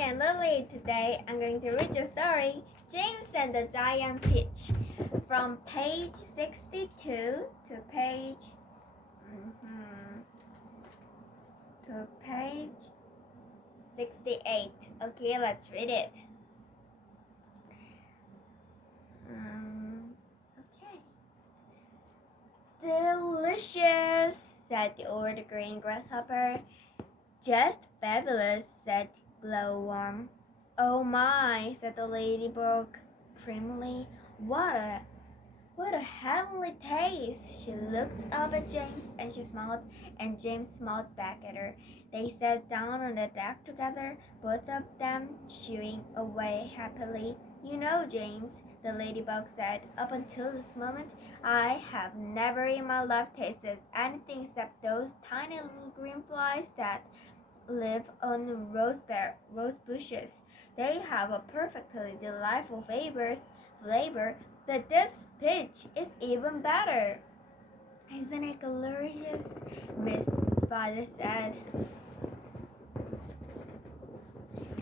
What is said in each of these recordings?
am Lily. Today I'm going to read your story, James and the Giant Peach, from page 62 to page 68. Okay, let's read it. Okay. Delicious, said the old green grasshopper. Just fabulous, said Glowworm. Oh my, said the ladybug primly. What a heavenly taste! She looked up at James and she smiled, and James smiled back at her. They sat down on the deck together, both of them chewing away happily. You know, James, the ladybug said, up until this moment, I have never in my life tasted anything except those tiny little green flies that live on rose bushes. They have a perfectly delightful flavor, but this peach is even better. Isn't it delicious? Miss Spider said.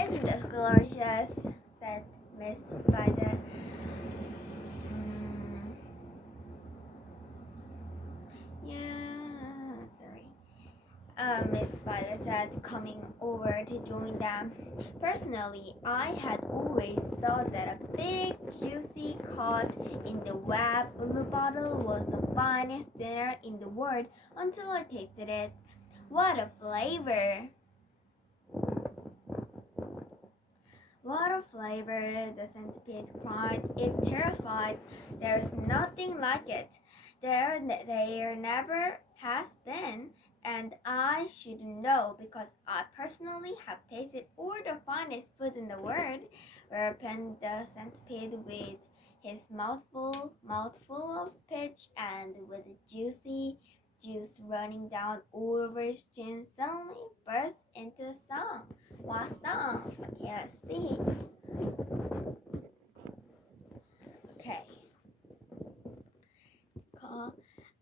Isn't this delicious? Said Miss Spider. Miss Spider said, coming over to join them. Personally, I had always thought that a big, juicy, caught in the web blue bottle was the finest dinner in the world until I tasted it. What a flavor! What a flavor, the centipede cried. It terrified. There's nothing like it. There never has been. And I should know because I personally have tasted all the finest food in the world. Whereupon the centipede, with his mouthful of peach and with juicy juice running down all over his chin, suddenly burst into a song. What song? Okay, let's see. Okay. It's called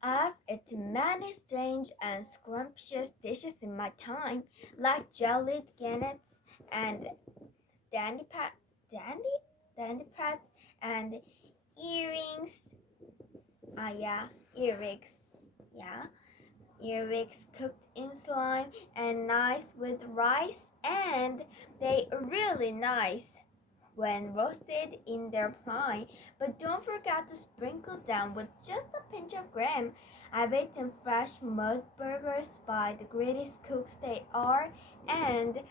I've eaten many strange and scrumptious dishes in my time, like jellied gannets and dandy pads and earrings. Earwigs cooked in slime and nice with rice, and they are really nice when roasted in their prime, but don't forget to sprinkle them with just a pinch of cream. I've eaten fresh mud burgers by the greatest cooks they are, and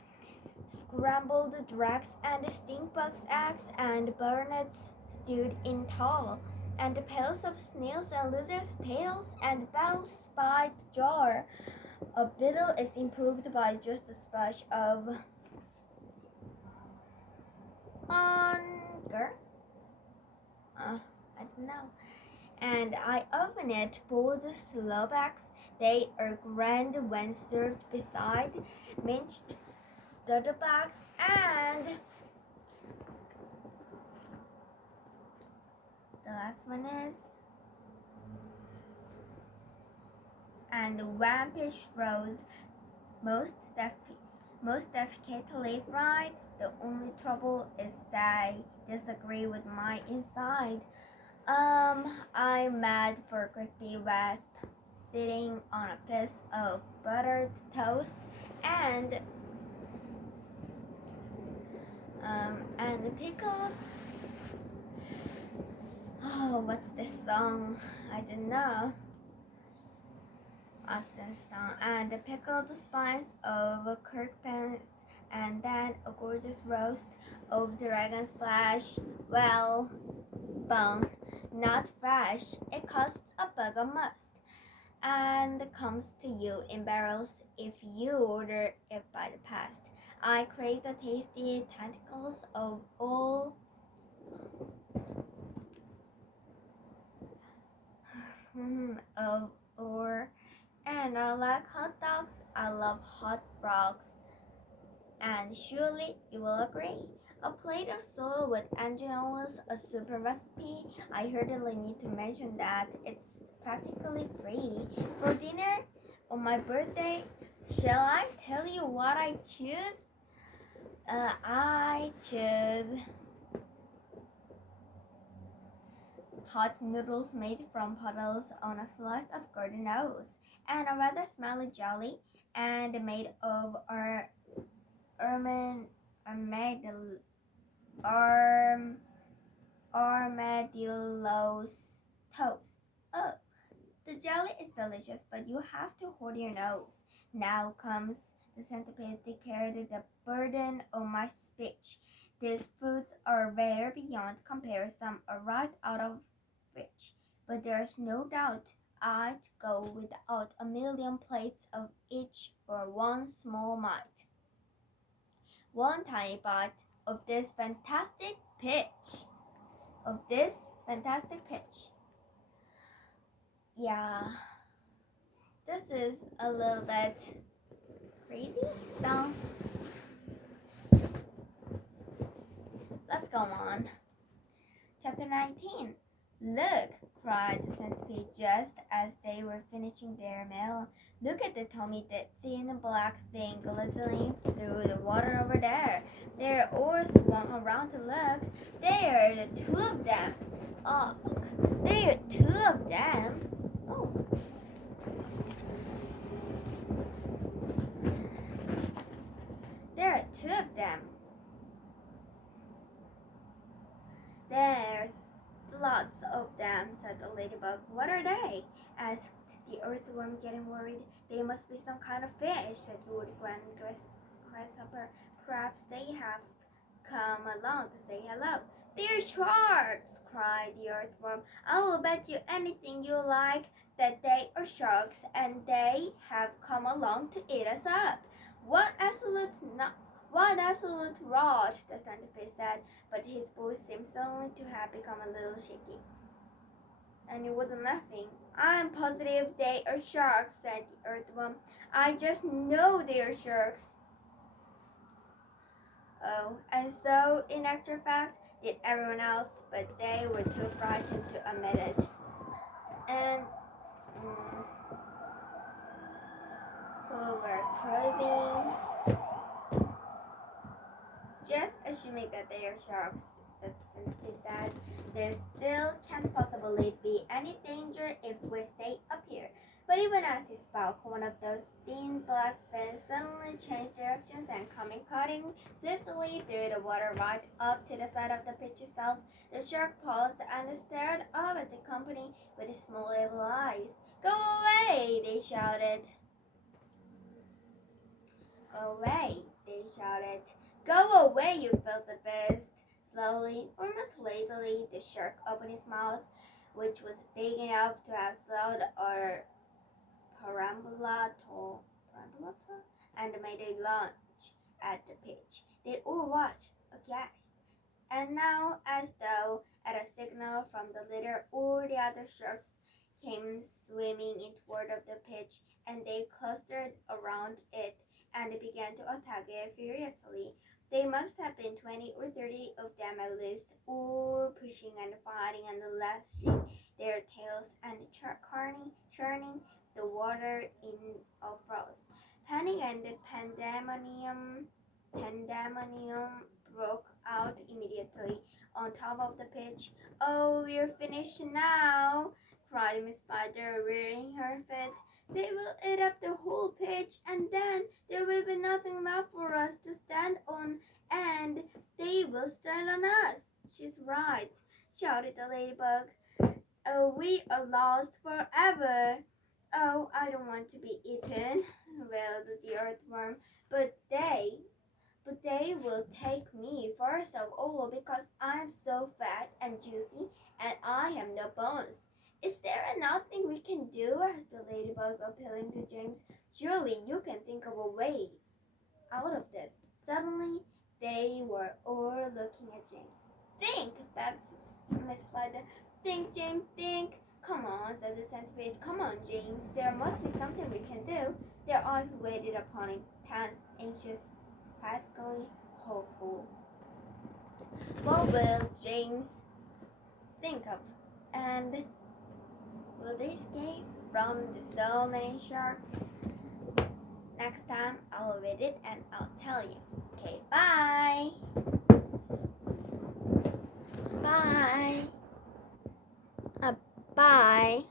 scrambled drakes and stinkbugs' eggs and burnets stewed in tall, and pails of snails and lizards' tails and battles by the jar. A beetle is improved by just a splash of I don't know. And I often eat boiled slowbacks. They are grand when served beside minced doodlebacks and the last one is and wampish rose, most delicately fried. The only trouble is they disagree with my inside. I'm mad for crispy wasp sitting on a piece of buttered toast and pickled. Oh, what's this song? I don't know. And the pickled spines of kirkpans, and then a gorgeous roast of dragon's flesh. Well, bone, not fresh. It costs a bag of must, and comes to you in barrels if you order it by the past. I crave the tasty tentacles of all and I like hot dogs. I love hot frogs. And surely you will agree. A plate of sole with engine oils, a super recipe. I hardly need to mention that it's practically free. For dinner on my birthday, shall I tell you what I choose? I choose hot noodles made from puddles on a slice of garden nose, and a rather smelly jelly, and made of armadillo, arm, armadillo's toast. Oh, the jelly is delicious, but you have to hold your nose. Now comes the centipede to carry the burden of my speech. These foods are rare beyond compare. Some are right out of reach, but there's no doubt I'd go without a million plates of each for one small mite. One tiny bite of this fantastic pitch. Yeah, this is a little bit crazy, so let's go on. Chapter 19. Look, cried the centipede just as they were finishing their meal. Look at the tummy, that thin black thing glittering through the water over there. They all swung around to look. There are the two of them. Oh, there are two of them. Oh. There are two of them. There's lots of them, said the ladybug. What are they? Asked the earthworm, getting worried. They must be some kind of fish, said the wood-grown grasshopper. Perhaps they have come along to say hello. They're sharks, cried the earthworm. I will bet you anything you like that they are sharks, and they have come along to eat us up. What absolute rot, the centipede said, but his voice seemed suddenly to have become a little shaky. And he wasn't laughing. I'm positive they are sharks, said the earthworm. I just know they are sharks. Oh, and so, in actual fact, did everyone else, but they were too frightened to admit it. And who were cruising. Just assuming that they are sharks, the centipede said, there still can't possibly be any danger if we stay up here. But even as he spoke, one of those thin black fins suddenly changed directions and coming cutting swiftly through the water right up to the side of the pitch itself. The shark paused and stared up at the company with his small evil eyes. Go away, they shouted. Go away, they shouted. Go away, you filthy beast! Slowly, almost lazily, the shark opened his mouth, which was big enough to have swallowed a perambulator, and made a lunge at the pitch. They all watched, aghast. And now, as though at a signal from the leader, all the other sharks came swimming in toward the pitch, and they clustered around it and began to attack it furiously. They must have been 20 or 30 of them at least, all pushing and fighting and lashing their tails and churning the water in a froth. Panic and pandemonium broke out immediately on top of the pitch. Oh, we're finished now, cried Miss Spider, rearing her feet. They will eat up the whole pitch, and then there will be nothing left for us to stand on, and they will stand on us. She's right, shouted the ladybug. Oh, we are lost forever. Oh, I don't want to be eaten, wailed the earthworm, but they will take me first of all because I'm so fat and juicy and I have no bones. Is there nothing we can do? Asked the ladybug, appealing to James. Surely you can think of a way out of this. Suddenly, they were all looking at James. Think, begged Miss Spider. Think, James, think. Come on, said the centipede. Come on, James. There must be something we can do. Their eyes waited upon him, tense, anxious, practically hopeful. What will James think of? And will they escape from the so many sharks? Next time I'll read it and I'll tell you. Okay, bye! Bye. Bye.